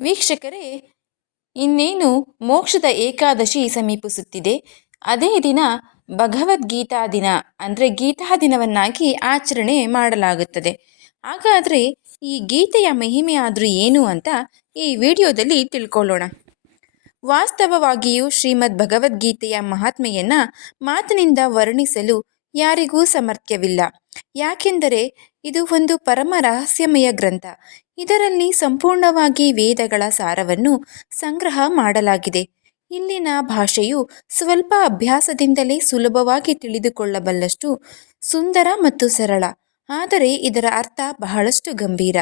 ವೀಕ್ಷಕರೇ, ಇನ್ನೇನು ಮೋಕ್ಷದ ಏಕಾದಶಿ ಸಮೀಪಿಸುತ್ತಿದೆ. ಅದೇ ದಿನ ಭಗವದ್ಗೀತಾ ದಿನ, ಅಂದರೆ ಗೀತಾ ದಿನವನ್ನಾಗಿ ಆಚರಣೆ ಮಾಡಲಾಗುತ್ತದೆ. ಹಾಗಾದರೆ ಈ ಗೀತೆಯ ಮಹಿಮೆಯಾದರೂ ಏನು ಅಂತ ಈ ವಿಡಿಯೋದಲ್ಲಿ ತಿಳ್ಕೊಳ್ಳೋಣ. ವಾಸ್ತವವಾಗಿಯೂ ಶ್ರೀಮದ್ ಭಗವದ್ಗೀತೆಯ ಮಹಾತ್ಮೆಯನ್ನು ಮಾತಿನಿಂದ ವರ್ಣಿಸಲು ಯಾರಿಗೂ ಸಮರ್ಥ್ಯವಿಲ್ಲ. ಯಾಕೆಂದರೆ ಇದು ಒಂದು ಪರಮ ರಹಸ್ಯಮಯ ಗ್ರಂಥ. ಇದರಲ್ಲಿ ಸಂಪೂರ್ಣವಾಗಿ ವೇದಗಳ ಸಾರವನ್ನು ಸಂಗ್ರಹ ಮಾಡಲಾಗಿದೆ. ಇಲ್ಲಿನ ಭಾಷೆಯು ಸ್ವಲ್ಪ ಅಭ್ಯಾಸದಿಂದಲೇ ಸುಲಭವಾಗಿ ತಿಳಿದುಕೊಳ್ಳಬಲ್ಲಷ್ಟು ಸುಂದರ ಮತ್ತು ಸರಳ, ಆದರೆ ಇದರ ಅರ್ಥ ಬಹಳಷ್ಟು ಗಂಭೀರ.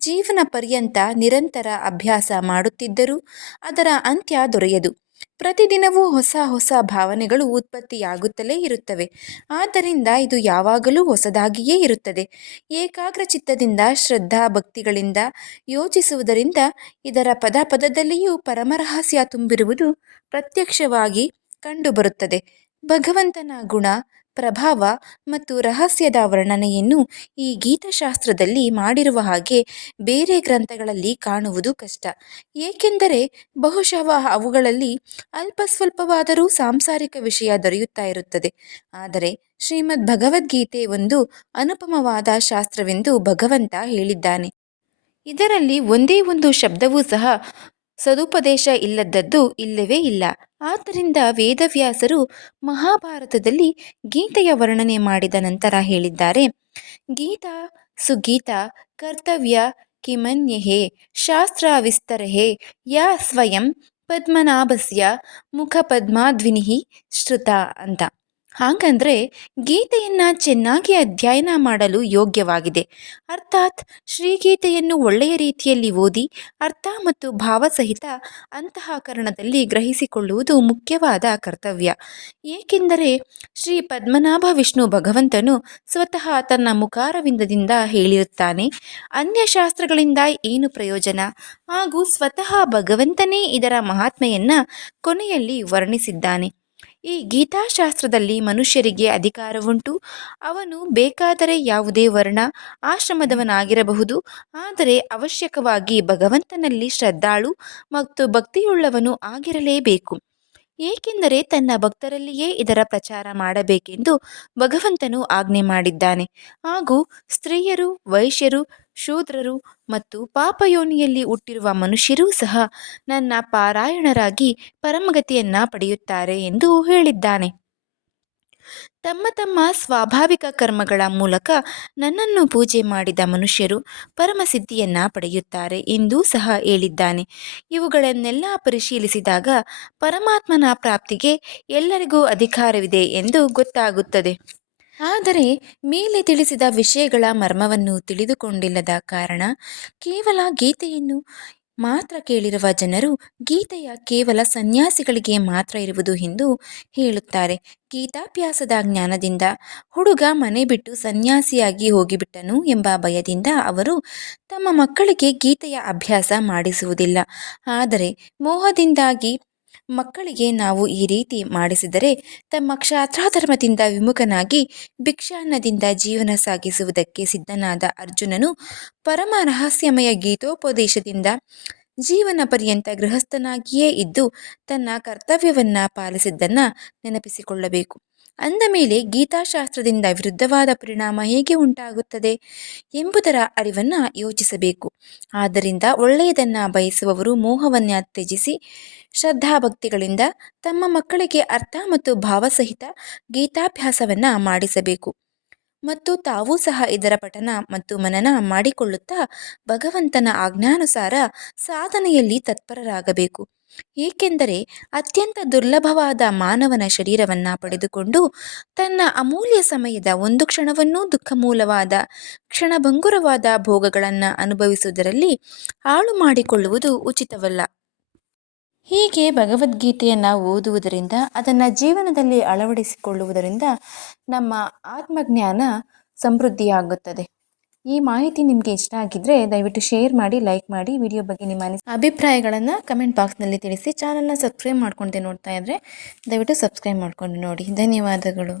ಜೀವನ ಪರ್ಯಂತ ನಿರಂತರ ಅಭ್ಯಾಸ ಮಾಡುತ್ತಿದ್ದರೂ ಅದರ ಅಂತ್ಯ ದೊರೆಯದು. ಪ್ರತಿದಿನವೂ ಹೊಸ ಹೊಸ ಭಾವನೆಗಳು ಉತ್ಪತ್ತಿಯಾಗುತ್ತಲೇ ಇರುತ್ತವೆ. ಆದ್ದರಿಂದ ಇದು ಯಾವಾಗಲೂ ಹೊಸದಾಗಿಯೇ ಇರುತ್ತದೆ. ಏಕಾಗ್ರ ಚಿತ್ತದಿಂದ, ಶ್ರದ್ಧಾ ಭಕ್ತಿಗಳಿಂದ ಯೋಚಿಸುವುದರಿಂದ ಇದರ ಪದ ಪದದಲ್ಲಿಯೂ ಪರಮರಹಸ್ಯ ತುಂಬಿರುವುದು ಪ್ರತ್ಯಕ್ಷವಾಗಿ ಕಂಡುಬರುತ್ತದೆ. ಭಗವಂತನ ಗುಣ ಪ್ರಭಾವ ಮತ್ತು ರಹಸ್ಯದ ವರ್ಣನೆಯನ್ನು ಈ ಗೀತಶಾಸ್ತ್ರದಲ್ಲಿ ಮಾಡಿರುವ ಹಾಗೆ ಬೇರೆ ಗ್ರಂಥಗಳಲ್ಲಿ ಕಾಣುವುದು ಕಷ್ಟ. ಏಕೆಂದರೆ ಬಹುಶಃ ಅವುಗಳಲ್ಲಿ ಅಲ್ಪ ಸ್ವಲ್ಪವಾದರೂ ಸಾಂಸಾರಿಕ ವಿಷಯ ದೊರೆಯುತ್ತಾ ಇರುತ್ತದೆ. ಆದರೆ ಶ್ರೀಮದ್ ಭಗವದ್ಗೀತೆ ಒಂದು ಅನುಪಮವಾದ ಶಾಸ್ತ್ರವೆಂದು ಭಗವಂತ ಹೇಳಿದ್ದಾನೆ. ಇದರಲ್ಲಿ ಒಂದೇ ಒಂದು ಶಬ್ದವೂ ಸಹ ಸದುಪದೇಶ ಇಲ್ಲದದ್ದು ಇಲ್ಲವೇ ಇಲ್ಲ. ಆದ್ದರಿಂದ ವೇದವ್ಯಾಸರು ಮಹಾಭಾರತದಲ್ಲಿ ಗೀತೆಯ ವರ್ಣನೆ ಮಾಡಿದ ನಂತರ ಹೇಳಿದ್ದಾರೆ, ಗೀತಾ ಸುಗೀತ ಕರ್ತವ್ಯ ಕಿಮನ್ಯಹೇ, ಶಾಸ್ತ್ರ ವಿಸ್ತರಹೇ, ಯಾ ಸ್ವಯಂ ಪದ್ಮನಾಭಸ್ಯ ಮುಖ ಪದ್ಮಾಧ್ವಿನಿ ಶ್ರುತ ಅಂತ. ಹಾಗಂದರೆ ಗೀತೆಯನ್ನು ಚೆನ್ನಾಗಿ ಅಧ್ಯಯನ ಮಾಡಲು ಯೋಗ್ಯವಾಗಿದೆ. ಅರ್ಥಾತ್ ಶ್ರೀಗೀತೆಯನ್ನು ಒಳ್ಳೆಯ ರೀತಿಯಲ್ಲಿ ಓದಿ, ಅರ್ಥ ಮತ್ತು ಭಾವಸಹಿತ ಅಂತಃಕರಣದಲ್ಲಿ ಗ್ರಹಿಸಿಕೊಳ್ಳುವುದು ಮುಖ್ಯವಾದ ಕರ್ತವ್ಯ. ಏಕೆಂದರೆ ಶ್ರೀ ಪದ್ಮನಾಭ ವಿಷ್ಣು ಭಗವಂತನು ಸ್ವತಃ ತನ್ನ ಮುಖಾರವಿಂದದಿಂದ ಹೇಳಿರುತ್ತಾನೆ ಅನ್ಯ ಶಾಸ್ತ್ರಗಳಿಂದ ಏನು ಪ್ರಯೋಜನ? ಹಾಗೂ ಸ್ವತಃ ಭಗವಂತನೇ ಇದರ ಮಹಾತ್ಮೆಯನ್ನು ಕೊನೆಯಲ್ಲಿ ವರ್ಣಿಸಿದ್ದಾನೆ. ಈ ಗೀತಾಶಾಸ್ತ್ರದಲ್ಲಿ ಮನುಷ್ಯರಿಗೆ ಅಧಿಕಾರವುಂಟು. ಅವನು ಬೇಕಾದರೆ ಯಾವುದೇ ವರ್ಣ, ಆಶ್ರಮದವನಾಗಿರಬಹುದು. ಆದರೆ ಅವಶ್ಯಕವಾಗಿ ಭಗವಂತನಲ್ಲಿ ಶ್ರದ್ಧಾಳು ಮತ್ತು ಭಕ್ತಿಯುಳ್ಳವನು ಆಗಿರಲೇಬೇಕು. ಏಕೆಂದರೆ ತನ್ನ ಭಕ್ತರಲ್ಲಿಯೇ ಇದರ ಪ್ರಚಾರ ಮಾಡಬೇಕೆಂದು ಭಗವಂತನು ಆಜ್ಞೆ ಮಾಡಿದ್ದಾನೆ. ಹಾಗೂ ಸ್ತ್ರೀಯರು, ವೈಶ್ಯರು ಶೂದ್ರರು ಮತ್ತು ಪಾಪಯೋನಿಯಲ್ಲಿ ಹುಟ್ಟಿರುವ ಮನುಷ್ಯರೂ ಸಹ ನನ್ನ ಪಾರಾಯಣರಾಗಿ ಪರಮಗತಿಯನ್ನ ಪಡೆಯುತ್ತಾರೆ ಎಂದು ಹೇಳಿದ್ದಾನೆ. ತಮ್ಮ ತಮ್ಮ ಸ್ವಾಭಾವಿಕ ಕರ್ಮಗಳ ಮೂಲಕ ನನ್ನನ್ನು ಪೂಜೆ ಮಾಡಿದ ಮನುಷ್ಯರು ಪರಮಸಿದ್ಧಿಯನ್ನ ಪಡೆಯುತ್ತಾರೆ ಎಂದೂ ಸಹ ಹೇಳಿದ್ದಾನೆ. ಇವುಗಳನ್ನೆಲ್ಲ ಪರಿಶೀಲಿಸಿದಾಗ ಪರಮಾತ್ಮನ ಪ್ರಾಪ್ತಿಗೆ ಎಲ್ಲರಿಗೂ ಅಧಿಕಾರವಿದೆ ಎಂದು ಗೊತ್ತಾಗುತ್ತದೆ. ಆದರೆ ಮೇಲೆ ತಿಳಿಸಿದ ವಿಷಯಗಳ ಮರ್ಮವನ್ನು ತಿಳಿದುಕೊಂಡಿಲ್ಲದ ಕಾರಣ ಕೇವಲ ಗೀತೆಯನ್ನು ಮಾತ್ರ ಕೇಳಿರುವ ಜನರು ಗೀತೆಯ ಕೇವಲ ಸನ್ಯಾಸಿಗಳಿಗೆ ಮಾತ್ರ ಇರುವುದು ಎಂದು ಹೇಳುತ್ತಾರೆ. ಗೀತಾಭ್ಯಾಸದ ಜ್ಞಾನದಿಂದ ಹುಡುಗ ಮನೆ ಬಿಟ್ಟು ಸನ್ಯಾಸಿಯಾಗಿ ಹೋಗಿಬಿಟ್ಟನು ಎಂಬ ಭಯದಿಂದ ಅವರು ತಮ್ಮ ಮಕ್ಕಳಿಗೆ ಗೀತೆಯ ಅಭ್ಯಾಸ ಮಾಡಿಸುವುದಿಲ್ಲ. ಆದರೆ ಮೋಹದಿಂದಾಗಿ ಮಕ್ಕಳಿಗೆ ನಾವು ಈ ರೀತಿ ಮಾಡಿಸಿದರೆ ತಮ್ಮ ಕ್ಷಾತ್ರಾಧರ್ಮದಿಂದ ವಿಮುಖನಾಗಿ, ಭಿಕ್ಷಾನ್ನದಿಂದ ಜೀವನ ಸಾಗಿಸುವುದಕ್ಕೆ ಸಿದ್ಧನಾದ ಅರ್ಜುನನು ಪರಮ ರಹಸ್ಯಮಯ ಗೀತೋಪದೇಶದಿಂದ ಜೀವನ ಪರ್ಯಂತ ಗೃಹಸ್ಥನಾಗಿಯೇ ಇದ್ದು ತನ್ನ ಕರ್ತವ್ಯವನ್ನ ಪಾಲಿಸಿದ್ದನ್ನು ನೆನಪಿಸಿಕೊಳ್ಳಬೇಕು. ಅಂದ ಮೇಲೆ ಗೀತಾಶಾಸ್ತ್ರದಿಂದ ವಿರುದ್ಧವಾದ ಪರಿಣಾಮ ಹೇಗೆ ಉಂಟಾಗುತ್ತದೆ ಎಂಬುದರ ಅರಿವನ್ನು ಯೋಚಿಸಬೇಕು. ಆದ್ದರಿಂದ ಒಳ್ಳೆಯದನ್ನು ಬಯಸುವವರು ಮೋಹವನ್ನು ತ್ಯಜಿಸಿ ಶ್ರದ್ಧಾಭಕ್ತಿಗಳಿಂದ ತಮ್ಮ ಮಕ್ಕಳಿಗೆ ಅರ್ಥ ಮತ್ತು ಭಾವಸಹಿತ ಗೀತಾಭ್ಯಾಸವನ್ನು ಮಾಡಿಸಬೇಕು. ಮತ್ತು ತಾವೂ ಸಹ ಇದರ ಪಠನ ಮತ್ತು ಮನನ ಮಾಡಿಕೊಳ್ಳುತ್ತಾ ಭಗವಂತನ ಆಜ್ಞಾನುಸಾರ ಸಾಧನೆಯಲ್ಲಿ ತತ್ಪರರಾಗಬೇಕು. ಏಕೆಂದರೆ ಅತ್ಯಂತ ದುರ್ಲಭವಾದ ಮಾನವನ ಶರೀರವನ್ನು ಪಡೆದುಕೊಂಡು ತನ್ನ ಅಮೂಲ್ಯ ಸಮಯದ ಒಂದು ಕ್ಷಣವನ್ನೂ ದುಃಖ ಮೂಲವಾದ ಕ್ಷಣಭಂಗುರವಾದ ಭೋಗಗಳನ್ನು ಅನುಭವಿಸುವುದರಲ್ಲಿ ಹಾಳು ಮಾಡಿಕೊಳ್ಳುವುದು ಉಚಿತವಲ್ಲ. ಹೀಗೆ ಭಗವದ್ಗೀತೆಯನ್ನು ಓದುವುದರಿಂದ, ಅದನ್ನು ಜೀವನದಲ್ಲಿ ಅಳವಡಿಸಿಕೊಳ್ಳುವುದರಿಂದ ನಮ್ಮ ಆತ್ಮಜ್ಞಾನ ಸಮೃದ್ಧಿಯಾಗುತ್ತದೆ. ಈ ಮಾಹಿತಿ ನಿಮಗೆ ಇಷ್ಟ ಆಗಿದ್ದರೆ ದಯವಿಟ್ಟು ಶೇರ್ ಮಾಡಿ, ಲೈಕ್ ಮಾಡಿ, ವಿಡಿಯೋ ಬಗ್ಗೆ ನಿಮ್ಮ ಅಭಿಪ್ರಾಯಗಳನ್ನು ಕಮೆಂಟ್ ಬಾಕ್ಸ್ನಲ್ಲಿ ತಿಳಿಸಿ. ಚಾನಲ್ನ ಸಬ್ಸ್ಕ್ರೈಬ್ ಮಾಡ್ಕೊಂಡೆ ನೋಡ್ತಾ ಇದ್ದರೆ ದಯವಿಟ್ಟು ಸಬ್ಸ್ಕ್ರೈಬ್ ಮಾಡ್ಕೊಂಡು ನೋಡಿ. ಧನ್ಯವಾದಗಳು.